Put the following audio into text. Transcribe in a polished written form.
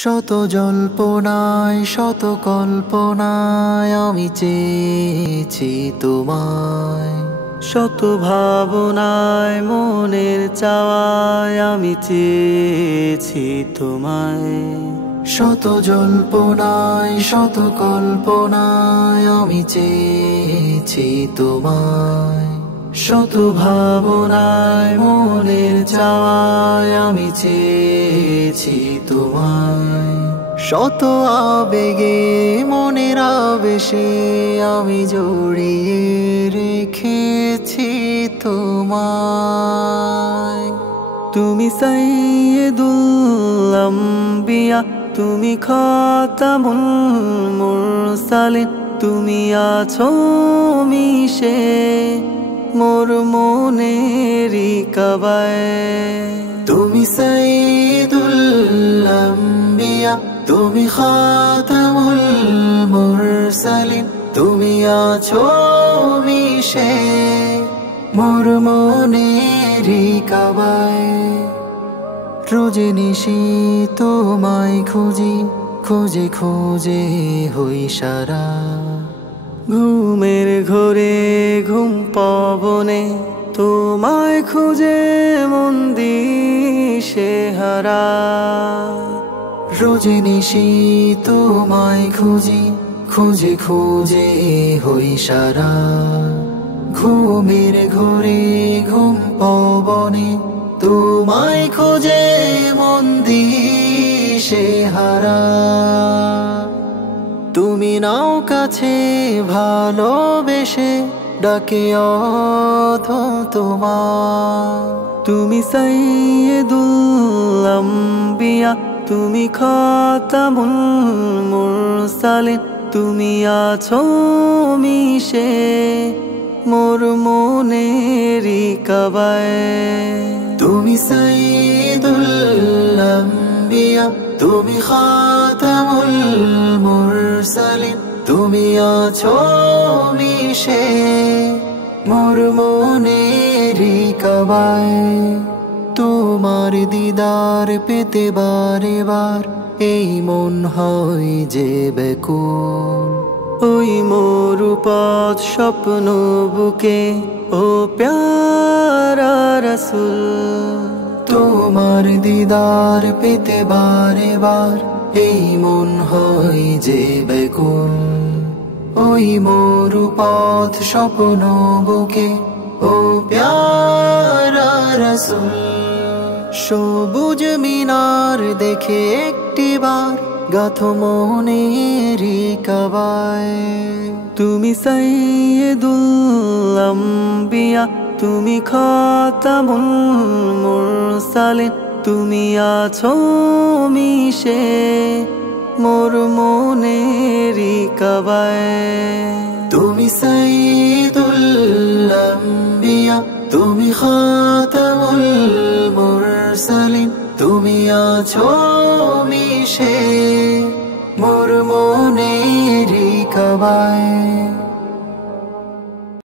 শত জল্পনায় শত কল্পনায় আমি চেয়েছি তোমায়, শত ভাবনায় মনের চাওয়ায় আমি চেয়েছি তোমায়। শত জল্পনায় শত কল্পনায় আমি চেয়েছি তোমায়, শত ভাবনায় মনের চাওয়ায় আমি চেয়েছি তোমায়। শত আবেগে মনের আবেশে আমি জড়িয়ে রেখেছি তোমায়। তুমি সাইয়্যিদুল আম্বিয়া, তুমি খাতামুল মুরসালিন, তুমি আছো মিশে মোর মনেরই কাবায়। তুমি সাইয়্যিদুল আম্বিয়া, তুমি খাতামুল মুরসালিন, তুমি আছো মিশে মোর মনেরই কাবায়। রোজনিশি তোমায় খুঁজি, খুঁজে খুঁজে হই সারা। ঘুমের ঘোরে ঘুম পবনে তোমায় খুঁজে মন দিশেহারা। রোজনিশি তোমায় খুঁজি, খুঁজে খুঁজে হই সারা। ঘুমের ঘোরে ঘুম পবনে তোমায় খুঁজে মন দিশেহারা। তুমি নাও কাছে ভালোবেসে ডাকে অধম তোমার। তুমি সাইয়্যিদুল আম্বিয়া, তুমি খাতামুল মুরসালিন, তুমি আছো মিশে মোর মনেরই কাবায়। তুমি সাইয়্যিদুল আম্বিয়া, তুমি খাতামুল মুরসালিন, তুমি আছো মিশে মোর মনেরই কাবায়। তোমার দিদার পেতে বারে বার এই মন হয় যে ব্যাকুল। ওই মরুপথ স্বপ্ন বুকে ও প্যারা রাসূল। তোমার দিদার পেতে বারে বার এই মন হয় যে ব্যাকুল। ওই মরুপথ স্বপ্ন বুকে ও প্যারা রাসূল। সবুজ মিনার দেখে একটিবার গাথো মনেরই কাবায়। তুমি সাইয়্যিদুল আম্বিয়া, তুমি খাতামুল মুরসালিন, তুমি আছো মিশে মোর মনেরই কাবায়। তুমি সাইয়্যিদুল আম্বিয়া, তুমি খাতামুল মুরসালিন, তুমি আছো মিশে মোর মনেরই কাবায়।